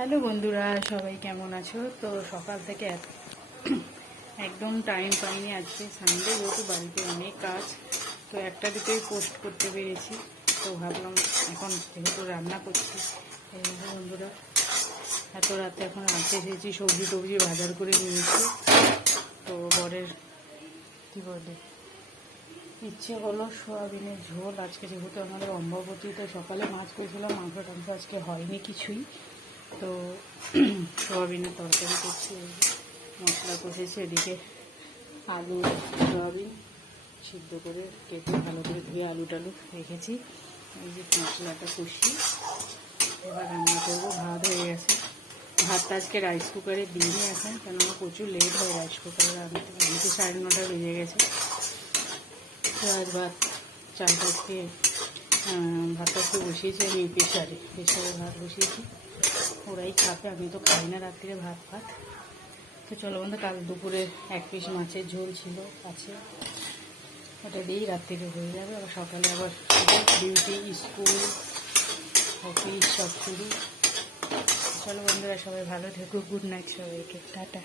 Hello বন্ধুরা, সবাই কেমন আছো? তো সকাল থেকে একদম টাইম পাইনি। আজকে সানডে, যেহেতু বাড়িতে অনেক কাজ, তো একটা দুটোই পোস্ট করতে পেরেছি। তো ভাবলাম এখন যেহেতু রান্না করছি, এই বন্ধুরা এত রাতে এখন রাতে এসেছি, সবজি টবজি বাজার করে নিয়েছি। তো বরের কী বলে ইচ্ছে হলো সোয়াবিনের ঝোল। আজকে যেহেতু আমাদের অম্বাবতী, তো সকালে মাছ করেছিলাম, মাংস টাংস আজকে হয়নি কিছুই। তো সোয়াবিনের তরকারি করছি, মশলা কষেছি, এদিকে আলু সোয়াবিন সিদ্ধ করে কেটে ভালো করে ধুয়ে আলু টালু রেখেছি। এই যে মশলাটা কষি, এবার রান্না করবো। ভাত হয়ে গেছে, ভাতটা আজকে রাইস কুকারে দিইনি এখন, কেননা প্রচুর লেট হয় রাইস কুকারে রান্নাতে। আজকে 9:30 বেজে গেছে। তো আজ চালটা আজকে ভাতটা একটু বসিয়েছি আমি প্রেশারে ভাত বসিয়েছি। ওরাই খাবে, আমি তো খাই না রাত্রিরে ভাত। তো চলো বন্ধু, কাল দুপুরে 1 পিস মাছের ঝোল ছিল আছে, ওটা দিয়েই রাত্রিরে হয়ে যাবে। আবার সকালে আবার ডিউটি, স্কুল, অফিস সব শুরু। চলো বন্ধুরা, সবাই ভালো থেকো, গুড নাইট সবাইকে, টাটা।